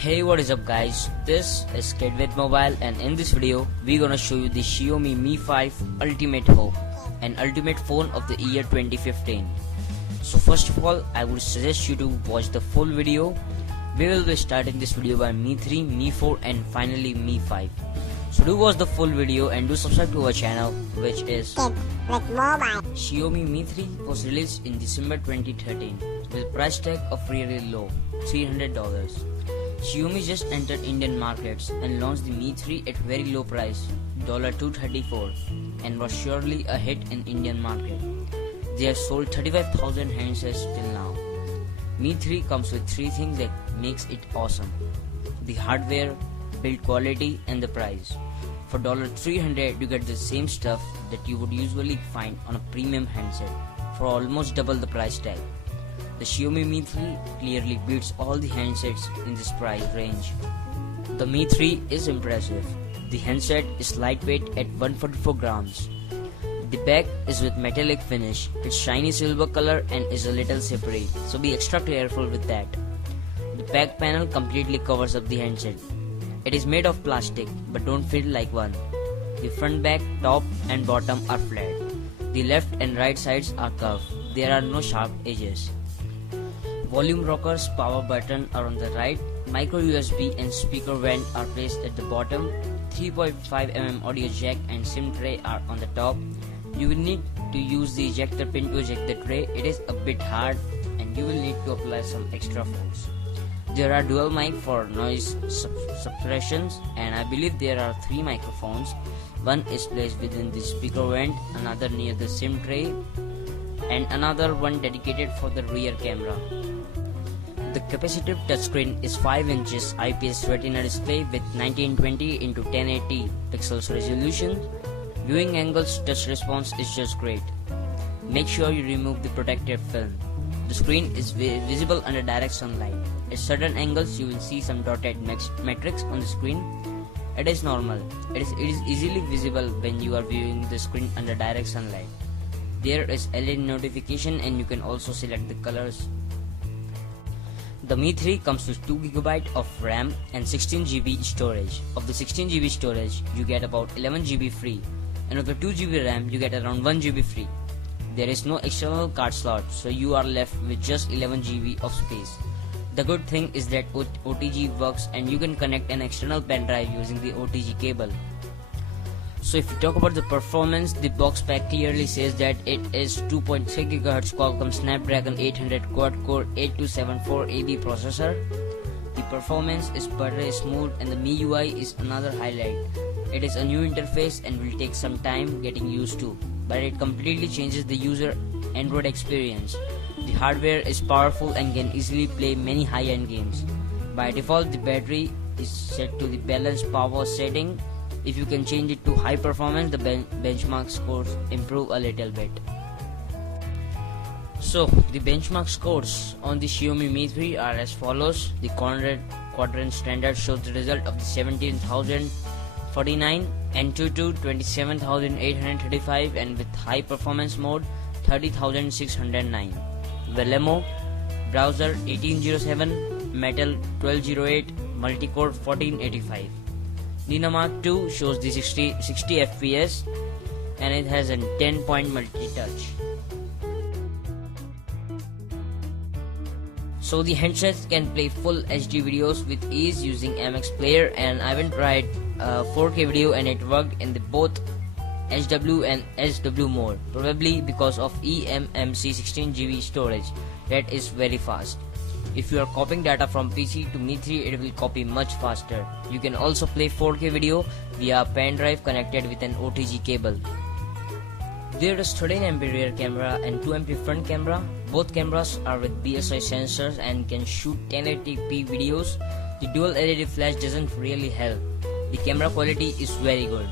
Hey, what is up guys, this is Kid with Mobile, and in this video we're gonna show you the Xiaomi Mi 5 Ultimate Hope, an ultimate phone of the year 2015. So first of all, I would suggest you to watch the full video. We will be starting this video by Mi 3, Mi 4 and finally Mi 5. So do watch the full video and do subscribe to our channel, which is Kid with Mobile. Xiaomi Mi 3 was released in December 2013 with a price tag of really low, $300. Xiaomi just entered Indian markets and launched the Mi 3 at very low price, $234, and was surely a hit in Indian market. They have sold 35,000 handsets till now. Mi 3 comes with three things that makes it awesome: the hardware, build quality and the price. For $300 you get the same stuff that you would usually find on a premium handset for almost double the price tag. The Xiaomi Mi 3 clearly beats all the handsets in this price range. The Mi 3 is impressive. The handset is lightweight at 144 grams. The back is with metallic finish. It's shiny silver color and is a little slippery, so be extra careful with that. The back panel completely covers up the handset. It is made of plastic, but don't feel like one. The front, back, top and bottom are flat. The left and right sides are curved. There are no sharp edges. Volume rockers, power button are on the right. Micro USB and speaker vent are placed at the bottom. 3.5mm audio jack and SIM tray are on the top. You will need to use the ejector pin to eject the tray. It is a bit hard and you will need to apply some extra force. There are dual mic for noise suppressions, and I believe there are three microphones. One is placed within the speaker vent, another near the SIM tray, and another one dedicated for the rear camera. The capacitive touchscreen is 5 inches IPS Retina display with 1920x1080 pixels resolution. Viewing angles touch response is just great. Make sure you remove the protective film. The screen is visible under direct sunlight. At certain angles you will see some dotted matrix on the screen. It is normal. It is easily visible when you are viewing the screen under direct sunlight. There is LED notification and you can also select the colors. The Mi 3 comes with 2GB of RAM and 16GB storage. Of the 16GB storage, you get about 11GB free, and of the 2GB RAM, you get around 1GB free. There is no external card slot, so you are left with just 11GB of space. The good thing is that OTG works and you can connect an external pen drive using the OTG cable. So if you talk about the performance, the box spec clearly says that it is 2.3 GHz Qualcomm Snapdragon 800 quad-core 8274AB processor. The performance is buttery smooth and the MIUI is another highlight. It is a new interface and will take some time getting used to, but it completely changes the user Android experience. The hardware is powerful and can easily play many high-end games. By default, the battery is set to the balanced power setting. If you can change it to high performance, the benchmark scores improve a little bit. So the benchmark scores on the Xiaomi Mi 3 are as follows. The quadrant standard shows the result of the 17,049, Antutu 27,835, and with high performance mode 30,609. Velemo browser 1807, Metal 1208, multicore 1485. Nina Mark II shows the 60 FPS and it has a 10-point multi-touch. So the handsets can play full HD videos with ease using MX Player, and I even tried 4K video and it worked in the both HW and SW mode, probably because of eMMC 16GB storage that is very fast. If you are copying data from PC to Mi 3, it will copy much faster. You can also play 4K video via a pen drive connected with an OTG cable. There is 13MP rear camera and 2MP front camera. Both cameras are with BSI sensors and can shoot 1080p videos. The dual LED flash doesn't really help. The camera quality is very good,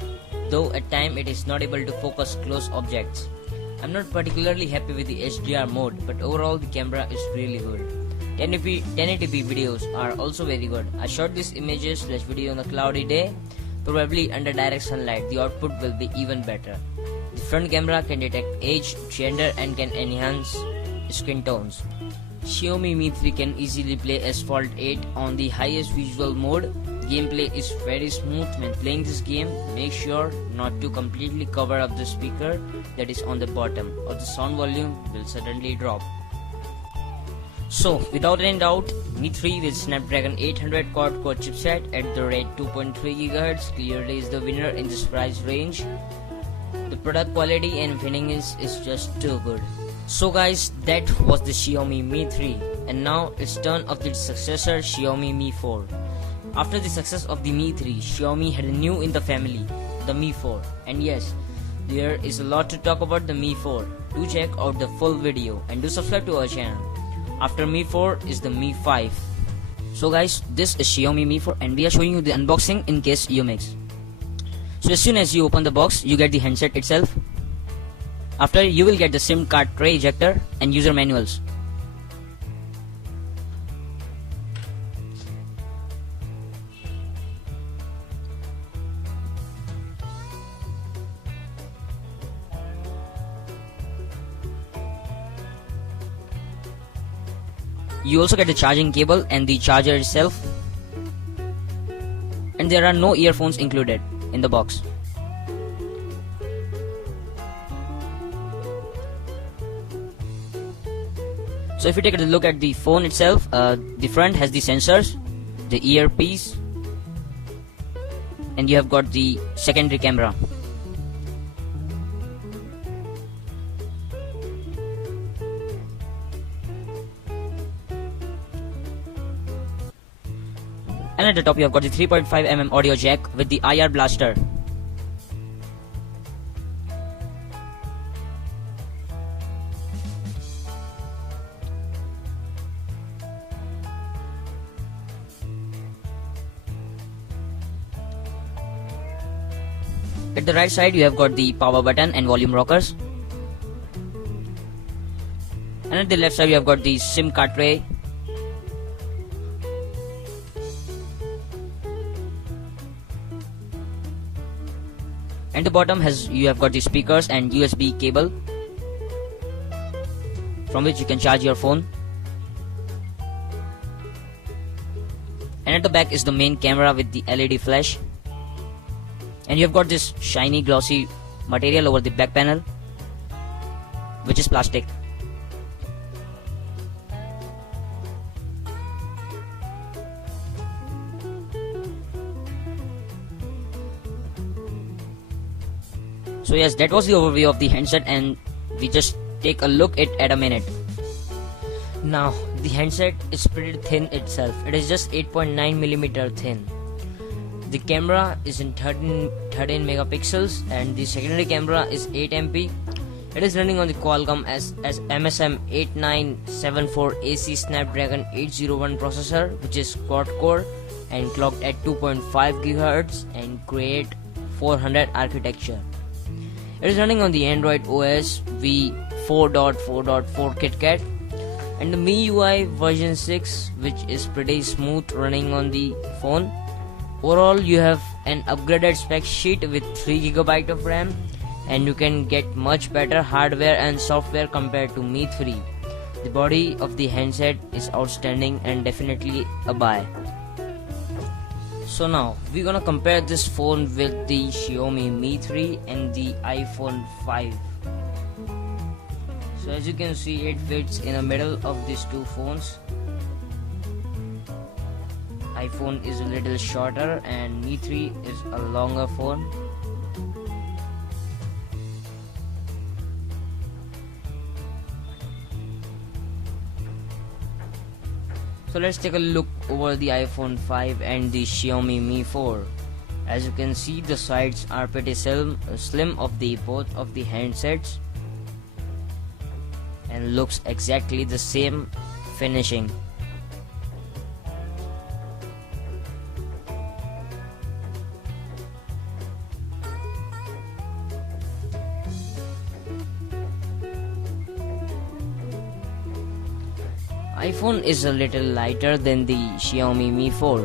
though at times it is not able to focus close objects. I'm not particularly happy with the HDR mode, but overall the camera is really good. 1080p videos are also very good. I shot these images/video on a cloudy day, probably under direct sunlight. The output will be even better. The front camera can detect age, gender and can enhance skin tones. Xiaomi Mi 3 can easily play Asphalt 8 on the highest visual mode. Gameplay is very smooth when playing this game. Make sure not to completely cover up the speaker that is on the bottom, or the sound volume will suddenly drop. So without any doubt, Mi 3 with Snapdragon 800 quad-core chipset at the rate 2.3 GHz clearly is the winner in this price range. The product quality and finish is just too good. So guys, that was the Xiaomi Mi 3, and now it's turn of its successor Xiaomi Mi 4. After the success of the Mi 3, Xiaomi had a new in the family, the Mi 4. And yes, there is a lot to talk about the Mi 4. Do check out the full video and do subscribe to our channel. After Mi 4 is the Mi 5. So guys, this is Xiaomi Mi 4 and we are showing you the unboxing in case you mix. So as soon as you open the box, you get the handset itself. After, you will get the SIM card tray ejector and user manuals. You also get the charging cable and the charger itself. And there are no earphones included in the box. So if you take a look at the phone itself, the front has the sensors, the earpiece, and you have got the secondary camera. And at the top you have got the 3.5mm audio jack with the IR blaster. At the right side you have got the power button and volume rockers. And at the left side you have got the SIM card tray. And the bottom you have got the speakers and USB cable from which you can charge your phone. And at the back is the main camera with the LED flash. And you have got this shiny glossy material over the back panel, which is plastic. So yes, that was the overview of the handset, and we just take a look at a minute. Now the handset is pretty thin itself. It is just 8.9mm thin. The camera is in 13 megapixels and the secondary camera is 8MP. It is running on the Qualcomm MSM 8974 AC Snapdragon 801 processor, which is quad-core and clocked at 2.5 GHz and Create 400 architecture. It is running on the Android OS v4.4.4 KitKat and the MIUI version 6, which is pretty smooth running on the phone. Overall, you have an upgraded spec sheet with 3GB of RAM, and you can get much better hardware and software compared to Mi 3. The body of the handset is outstanding and definitely a buy. So now we're gonna compare this phone with the Xiaomi Mi 3 and the iPhone 5. So as you can see, it fits in the middle of these two phones. iPhone is a little shorter and Mi 3 is a longer phone. So let's take a look over the iPhone 5 and the Xiaomi Mi 4. As you can see, the sides are pretty slim of the both of the handsets and looks exactly the same finishing. iPhone is a little lighter than the Xiaomi Mi 4.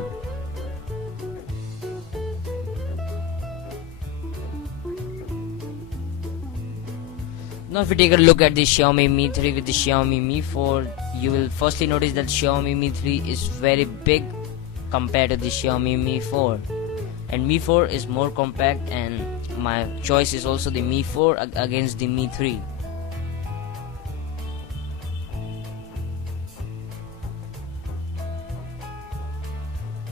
Now if you take a look at the Xiaomi Mi 3 with the Xiaomi Mi 4, you will firstly notice that Xiaomi Mi 3 is very big compared to the Xiaomi Mi 4, and Mi 4 is more compact, and my choice is also the Mi 4 against the Mi 3.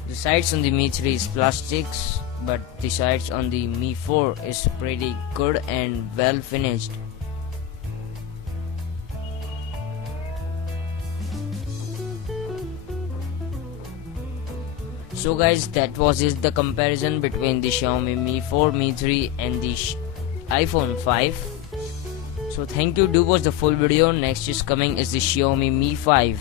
The sides on the Mi 3 is plastics, but the sides on the Mi 4 is pretty good and well finished. So guys, that was the comparison between the Xiaomi Mi 4, Mi 3 and the iPhone 5. So thank you, do watch the full video. Next is coming is the Xiaomi Mi 5.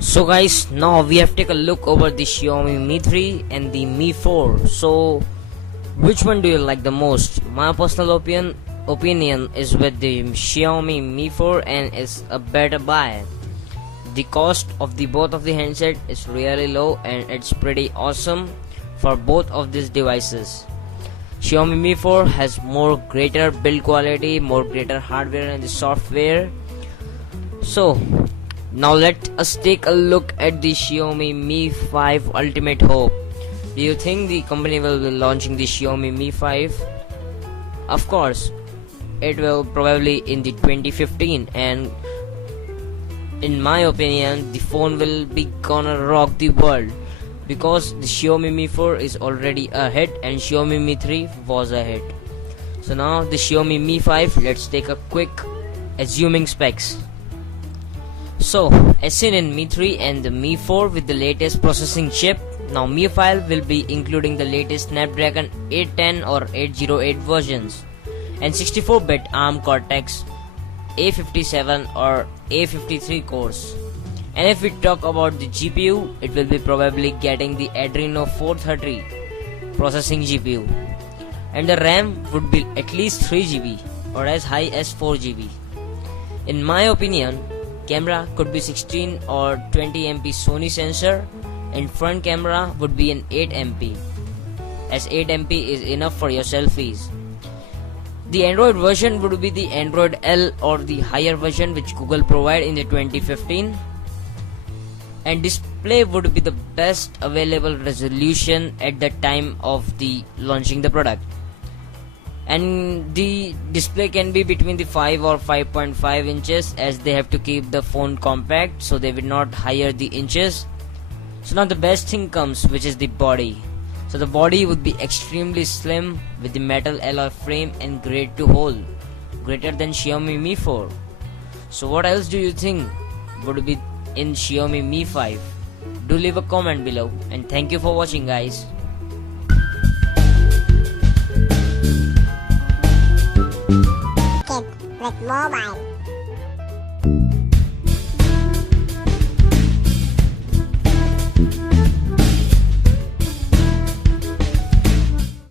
So guys, now we have taken a look over the Xiaomi Mi 3 and the Mi 4. So which one do you like the most? My personal opinion is with the Xiaomi Mi 4 and it's a better buy. The cost of the both of the handset is really low and it's pretty awesome for both of these devices. Xiaomi Mi 4 has more greater build quality, more greater hardware and the software. So now let us take a look at the Xiaomi Mi 5 Ultimate Hope. Do you think the company will be launching the Xiaomi Mi 5? Of course, it will probably in the 2015, and in my opinion the phone will be gonna rock the world, because the Xiaomi Mi 4 is already a hit and Xiaomi Mi 3 was a hit. So now the Xiaomi Mi 5, let's take a quick assuming specs. So as seen in Mi 3 and the Mi 4 with the latest processing chip, now Mi 5 will be including the latest Snapdragon 810 or 808 versions and 64-bit ARM Cortex A57 or A53 cores. And if we talk about the GPU, it will be probably getting the Adreno 430 processing GPU, and the RAM would be at least 3GB or as high as 4GB. In my opinion, camera could be 16 or 20MP Sony sensor, and front camera would be an 8MP, as 8MP is enough for your selfies. The Android version would be the Android L or the higher version which Google provide in the 2015, and display would be the best available resolution at the time of the launching the product, and the display can be between the 5 or 5.5 inches, as they have to keep the phone compact so they will not higher the inches. So now the best thing comes, which is the body. So the body would be extremely slim with the metal alloy frame and great to hold, greater than Xiaomi Mi 4. So what else do you think would be in Xiaomi Mi 5? Do leave a comment below, and thank you for watching guys. Kid with mobile.